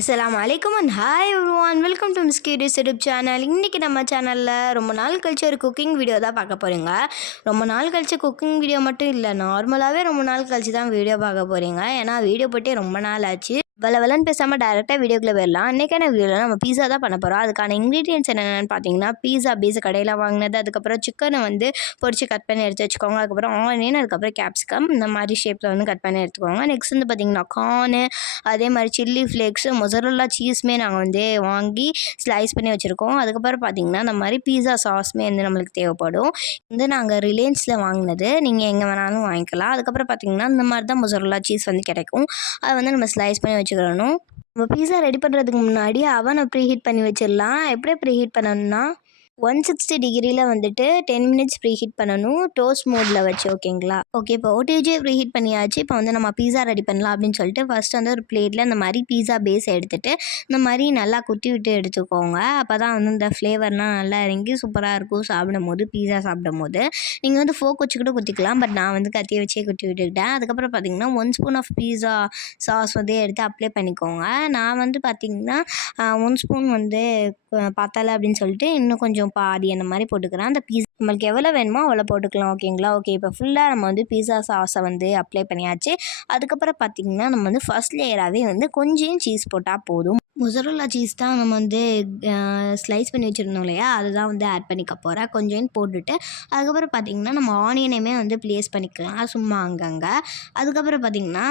அஸ்ஸலாமு அலைக்கும் and hi everyone, welcome to Miss கியூரிஸ் யூடியூப் சேனல். இன்றைக்கி நம்ம சேனலில் ரொம்ப நாள் கழிச்சு ஒரு குக்கிங் வீடியோ தான் பார்க்க போகிறீங்க. ரொம்ப நாள் கழிச்சு குக்கிங் வீடியோ மட்டும் இல்லை, நார்மலாகவே ரொம்ப நாள் கழிச்சு தான் வீடியோ பார்க்க போகிறீங்க. ஏன்னா வீடியோ போட்டே ரொம்ப நாள் ஆச்சு. வளவலன்னு பேசாமல் டேரெக்டாக வீடியோக்குள்ளே வரலாம். இன்றைக்கான வீடியோவில் நம்ம பீஸா தான் பண்ண போகிறோம். அதுக்கான இன்க்ரீடியன்ஸ் என்னென்னு பார்த்தீங்கன்னா, பீஸா பேஸ் கடையில் வாங்கினது, அதுக்கப்புறம் சிக்கனை வந்து பொரிச்சு கட் பண்ணி எடுத்து வச்சுக்கோங்க. அதுக்கப்புறம் ஆனியன், அதுக்கப்புறம் கேப்சிகம் இந்த மாதிரி ஷேப்பில் வந்து கட் பண்ணி எடுத்துக்கோங்க. நெக்ஸ்ட் வந்து பார்த்திங்கன்னா கார்னு, அதே மாதிரி சில்லி ஃப்ளேக்ஸு, மொசரல்லா சீஸுமே நாங்கள் வந்து வாங்கி ஸ்லைஸ் பண்ணி வச்சுருக்கோம். அதுக்கப்புறம் பார்த்திங்கன்னா இந்த மாதிரி பீஸா சாஸுமே வந்து நம்மளுக்கு தேவைப்படும். வந்து நாங்கள் ரிலையன்ஸில் வாங்கினது, நீங்கள் எங்கே வேணாலும் வாங்கிக்கலாம். அதுக்கப்புறம் பார்த்திங்கன்னா இந்த மாதிரி தான் மொசரல்லா சீஸ் வந்து கிடைக்கும். அதை வந்து நம்ம ஸ்லைஸ் பண்ணி வச்சுக்கிறணும். நம்ம பீஸா ரெடி பண்ணுறதுக்கு முன்னாடி அவனை ப்ரீஹீட் பண்ணி வச்சிடலாம். எப்படி ப்ரீஹீட் பண்ணணும்னா 160 டிகிரியில் வந்துட்டு 10 மினிட்ஸ் ப்ரீஹீட் பண்ணணும், டோஸ்ட் மோடில் வச்சு. ஓகேங்களா? ஓகே, இப்போ ஓடிஜியை ப்ரீஹீட் பண்ணியாச்சு. இப்போ வந்து நம்ம பீஸா ரெடி பண்ணலாம் அப்படின்னு சொல்லிட்டு ஃபஸ்ட் வந்து ஒரு பிளேட்டில் இந்த மாதிரி பீஸா பேஸ் எடுத்துகிட்டு இந்த மாதிரி நல்லா குத்தி விட்டு எடுத்துக்கோங்க. அப்போ தான் வந்து இந்த ஃப்ளேவர்லாம் நல்லா இறங்கி சூப்பராக இருக்கும் சாப்பிடும் போது. பீஸா சாப்பிடும் போது நீங்கள் வந்து ஃபோக் வச்சு கூட குத்திக்கலாம், பட் நான் வந்து கத்தியை வச்சே குத்தி விட்டுக்கிட்டேன். அதுக்கப்புறம் பார்த்திங்கன்னா 1 ஸ்பூன் ஆஃப் பீஸா சாஸ் வந்து எடுத்து அப்ளை பண்ணிக்கோங்க. நான் வந்து பார்த்திங்கன்னா 1 ஸ்பூன் வந்து பத்தலை அப்படின்னு சொல்லிட்டு இன்னும் கொஞ்சம் பாதி அந்த மாதிரி போட்டுக்கிறேன். அந்த பீஸா நம்மளுக்கு எவ்வளோ வேணுமோ அவ்வளோ போட்டுக்கலாம். ஓகேங்களா? ஓகே, இப்போ ஃபுல்லாக நம்ம வந்து பீஸா சாஸை வந்து அப்ளை பண்ணியாச்சு. அதுக்கப்புறம் பார்த்திங்கன்னா நம்ம வந்து ஃபர்ஸ்ட் லேயராகவே வந்து கொஞ்சம் சீஸ் போட்டால் போதும். மொசரல்லா சீஸ் தான் நம்ம வந்து ஸ்லைஸ் பண்ணி வச்சுருந்தோம் இல்லையா, அதுதான் வந்து ஆட் பண்ணிக்க போகிறேன். கொஞ்சம் போட்டுட்டு அதுக்கப்புறம் பார்த்திங்கன்னா நம்ம ஆனியனையுமே வந்து ப்ளேஸ் பண்ணிக்கலாம் சும்மா அங்கங்கே. அதுக்கப்புறம் பார்த்திங்கன்னா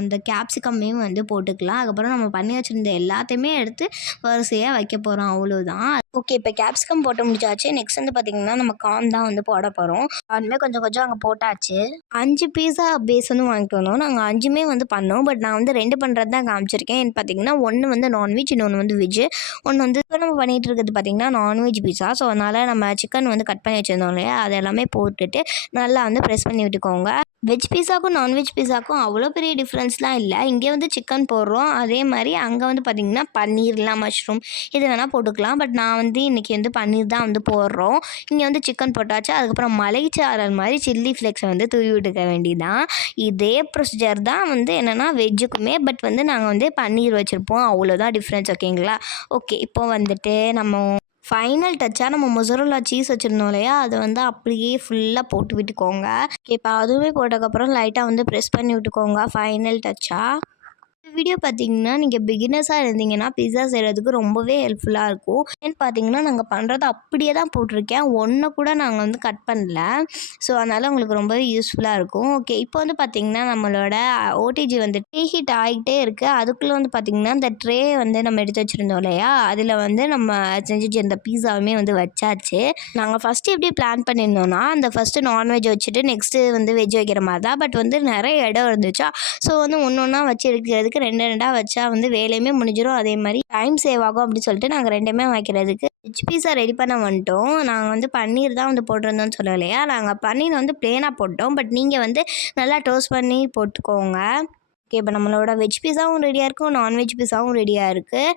அந்த கேப்சிகம்மே வந்து போட்டுக்கலாம். அதுக்கப்புறம் நம்ம பண்ணி வச்சுருந்த எல்லாத்தையுமே எடுத்து வரிசையாக வைக்க போகிறோம், அவ்வளோதான். ஓகே, இப்போ கேப்சிகம் போட்டு முடிச்சாச்சு. நெக்ஸ்ட் வந்து பார்த்திங்கன்னா நம்ம கார்ன் தான் வந்து போட போகிறோம். கார்னுமே கொஞ்சம் கொஞ்சம் அங்கே போட்டாச்சு. 5 பீஸா பேஸ் வந்து வாங்கிட்டு வந்தோம். நாங்கள் 5மே வந்து பண்ணோம், பட் நான் வந்து 2 பண்ணுறது தான் காமிச்சிருக்கேன். பார்த்திங்கன்னா ஒன்று வந்து நான்வெஜ், இன்னொன்று வந்து வெஜ்ஜு. ஒன்று வந்து இப்போ நம்ம பண்ணிகிட்டு இருக்கிறது பார்த்திங்கன்னா நான்வெஜ் பீஸா. ஸோ அதனால் நம்ம சிக்கன் வந்து கட் பண்ணி வச்சுருந்தோம் இல்லையா, அது எல்லாமே போட்டுட்டு நல்லா வந்து ப்ரெஸ் பண்ணி விட்டுக்கோங்க. வெஜ் பீஸாக்கும் நான்வெஜ் பீஸாக்கும் அவ்வளோ பெரிய டிஃப்ரென்ஸ்லாம் இல்லை. இங்கே வந்து சிக்கன் போடுறோம், அதே மாதிரி அங்கே வந்து பார்த்திங்கன்னா பன்னீர்லாம் மஷ்ரூம் இது வேணால் போட்டுக்கலாம். பட் நான் வந்து இன்றைக்கி வந்து பன்னீர் தான் வந்து போடுறோம். இங்கே வந்து சிக்கன் போட்டாச்சு. அதுக்கப்புறம் மலைச்சாரல் மாதிரி சில்லி ஃப்ளேக்ஸை வந்து தூவி விட்டுக்க வேண்டியதான். இதே ப்ரொசீஜர் தான் வந்து என்னென்னா வெஜ்ஜுக்குமே, பட் வந்து நாங்கள் வந்து பன்னீர் வச்சுருப்போம், அவ்வளோதான் டிஃப்ரென்ஸ். ஓகேங்களா? ஓகே, இப்போ வந்துட்டு நம்ம ஃபைனல் டச்சாக நம்ம மொசரல்லா சீஸ் வச்சுருந்தோம் இல்லையா, அதை வந்து அப்படியே ஃபுல்லாக போட்டு விட்டுக்கோங்க. ஓகே, இப்போ அதுவுமே போட்டதுக்கப்புறம் லைட்டாக வந்து ப்ரெஸ் பண்ணி விட்டுக்கோங்க ஃபைனல் டச்சாக. வீடியோ பார்த்தீங்கன்னா நீங்கள் பிகினர்ஸாக இருந்தீங்கன்னா பிஸா செய்கிறதுக்கு ரொம்பவே ஹெல்ப்ஃபுல்லாக இருக்கும். ஏன்னு பார்த்தீங்கன்னா நாங்கள் பண்ணுறது அப்படியே தான் போட்டிருக்கேன், ஒன்றை கூட நாங்கள் வந்து கட் பண்ணல. ஸோ அதனால் உங்களுக்கு ரொம்பவே யூஸ்ஃபுல்லாக இருக்கும். ஓகே, இப்போ வந்து பார்த்திங்கன்னா நம்மளோட ஓடிஜி வந்து ஹீட் ஆகிட்டே இருக்குது. அதுக்குள்ளே வந்து பார்த்திங்கன்னா இந்த ட்ரே வந்து நம்ம எடுத்து வச்சுருந்தோம் இல்லையா, அதில் வந்து நம்ம செஞ்சு வச்சிருந்த பீஸாவுமே வந்து வச்சாச்சு. நாங்கள் ஃபஸ்ட்டு எப்படி பிளான் பண்ணியிருந்தோன்னா, அந்த ஃபஸ்ட்டு நான்வெஜ் வச்சுட்டு நெக்ஸ்ட்டு வந்து வெஜ் வைக்கிற மாதிரி தான். பட் வந்து நிறைய இடம் இருந்துச்சா, ஸோ வந்து ஒன்று ஒன்றா வச்சு எடுக்கிறதுக்கு 2 வச்சா வந்து வேலையுமே முடிஞ்சிடும், அதே மாதிரி டைம் சேவ் ஆகும் அப்படின்னு சொல்லிட்டு நாங்கள் 2மே வைக்கிறதுக்கு வெஜ் பீஸா ரெடி பண்ண வந்துட்டோம். நாங்கள் வந்து பன்னீர் தான் வந்து போட்டிருந்தோம்னு சொல்லலையா, இல்லையா, நாங்கள் பன்னீர் வந்து பிளேனாக போட்டோம், பட் நீங்கள் வந்து நல்லா டோஸ்ட் பண்ணி போட்டுக்கோங்க. ஓகே, இப்போ நம்மளோட வெஜ் பீஸாவும் ரெடியாக இருக்கும், நான்வெஜ் பீஸாவும் ரெடியாக இருக்குது.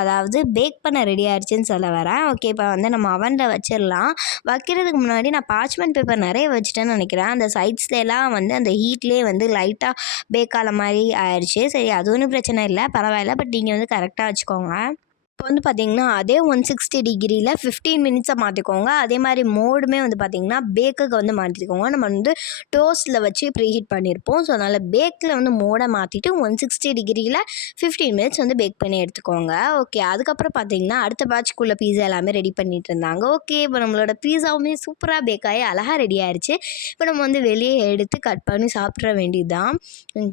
அதாவது பேக் பண்ண ரெடி ஆகிடுச்சின்னு சொல்ல வரேன். ஓகே, இப்போ வந்து நம்ம அவனில் வச்சிடலாம். வைக்கிறதுக்கு முன்னாடி நான் பார்ச்மெண்ட் பேப்பர் நிறைய வச்சுட்டேன்னு நினைக்கிறேன். அந்த சைட்ஸ்லாம் வந்து அந்த ஹீட்லேயே வந்து லைட்டாக பேக் ஆன மாதிரி ஆயிடுச்சு. சரி, அது ஒன்றும் பிரச்சனை இல்லை, பரவாயில்ல. பட் நீங்கள் வந்து கரெக்டாக வச்சுக்கோங்க. இப்போ வந்து பார்த்திங்கன்னா அதே 160 டிகிரியில் 15 மினிட்ஸை மாற்றிக்கோங்க. அதே மாதிரி மோடுமே வந்து பார்த்திங்கன்னா பேக்குக்கு வந்து மாற்றிக்கோங்க. நம்ம வந்து டோஸ்ட்டில் வச்சு ப்ரீஹீட் பண்ணியிருப்போம். ஸோ அதனால் பேக்கில் வந்து மோடை மாற்றிட்டு 160 டிகிரியில் 15 மினிட்ஸ் வந்து பேக் பண்ணி எடுத்துக்கோங்க. ஓகே, அதுக்கப்புறம் பார்த்திங்கன்னா அடுத்த பேட்ச்க்குள்ளே பீஸா எல்லாமே ரெடி பண்ணிகிட்டு இருந்தாங்க. ஓகே, இப்போ நம்மளோட பீஸாவுமே சூப்பராக பேக் ஆகி அழகாக ரெடி ஆயிடுச்சு. இப்போ நம்ம வந்து வெளியே எடுத்து கட் பண்ணி சாப்பிட்ற வேண்டியது தான்.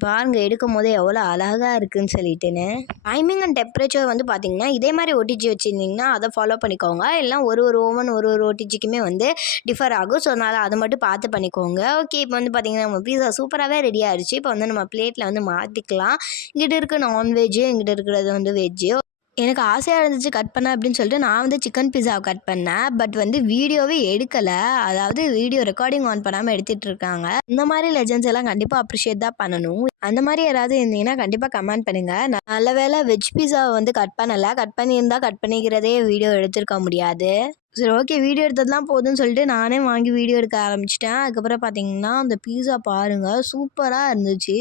பாருங்கள், எடுக்கும் போதே எவ்வளோ அழகாக இருக்குதுன்னு சொல்லிட்டுன்னு. டைமிங் அண்ட் டெம்பரேச்சர் வந்து பார்த்திங்கன்னா இதே மாதிரி ஓடிஜி வச்சுருந்தீங்கன்னா அதை ஃபாலோ பண்ணிக்கோங்க. இல்லை ஒரு ஓவன் ஒரு ஓடிஜிக்குமே வந்து டிஃபர் ஆகும். ஸோ அதனால் அதை மட்டும் பார்த்து பண்ணிக்கோங்க. ஓகே, இப்போ வந்து பார்த்திங்கன்னா நம்ம பீஸா சூப்பராகவே ரெடி ஆகிடுச்சு. இப்போ வந்து நம்ம பிளேட்டில் வந்து மாற்றிக்கலாம். இங்கிட்ட இருக்க நான்வெஜ்ஜு, இங்கிட்ட இருக்கிறது வந்து வெஜ்ஜு. எனக்கு ஆசையாக இருந்துச்சு கட் பண்ண அப்படின்னு சொல்லிட்டு நான் வந்து சிக்கன் பீஸாவை கட் பண்ணேன். பட் வந்து வீடியோவே எடுக்கலை, அதாவது வீடியோ ரெக்கார்டிங் ஆன் பண்ணாமல் எடுத்துகிட்டு இருக்காங்க. இந்த மாதிரி லெஜெண்ட்ஸ் எல்லாம் கண்டிப்பாக அப்ரிஷியேட் தான் பண்ணணும். அந்த மாதிரி யாராவது இருந்தீங்கன்னா கண்டிப்பாக கமெண்ட் பண்ணுங்கள். நல்ல வேளை வெஜ் பீஸாவை வந்து கட் பண்ணலை, கட் பண்ணியிருந்தால் கட் பண்ணிக்கிறதே வீடியோ எடுத்திருக்க முடியாது. சரி ஓகே. வீடியோ எடுத்ததெல்லாம் போதும்ன்னு சொல்லிட்டு நானே வாங்கி வீடியோ எடுக்க ஆரம்பிச்சுட்டேன். அதுக்கப்புறம் பார்த்தீங்கன்னா, அந்த பீஸா பாருங்க சூப்பரா இருந்துச்சு.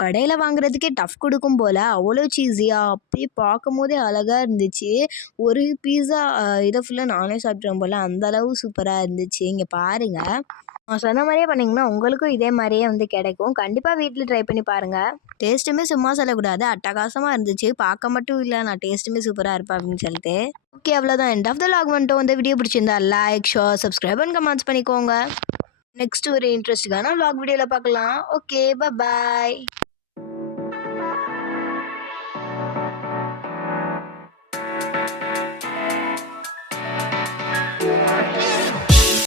கடையில வாங்குறதுக்கே டஃப் குடுக்கும் போல. அவ்வளோ சீஸியா அப்படியே பார்க்கும்போதே அழகா இருந்துச்சு. ஒரு பீஸா இத ஃபுல்லா நானே சாப்பிட்டுருவேன் போல. அந்த அளவு சூப்பரா இருந்துச்சு. இங்க பாருங்க. நான் சொன்ன மாரியே பண்ணீங்கன்னா, உங்களுக்கும் இதே மாரியே வந்து கிடைக்கும். கண்டிப்பா வீட்ல ட்ரை பண்ணி பாருங்க. டேஸ்ட்டுமே சும்மா சொல்லக்கூடாது. அட்டகாசமா இருந்துச்சு. பார்க்க மட்டும் இல்ல, நான் டேஸ்ட்டுமே சூப்பரா இருப்பேன் அப்படின்னு சொல்லிட்டு. ஓகே அவ்வளோதான். எண்ட் ஆஃப் த வ்ளாக் வந்துட்டோம். இந்த வீடியோ பிடிச்சிருந்தா like, share, subscribe and comments பண்ணிக்கோங்க. நெக்ஸ்ட் ஒரு இன்ட்ரெஸ்டிங்கான வ்ளாக் வீடியோல பார்க்கலாம். Okay bye.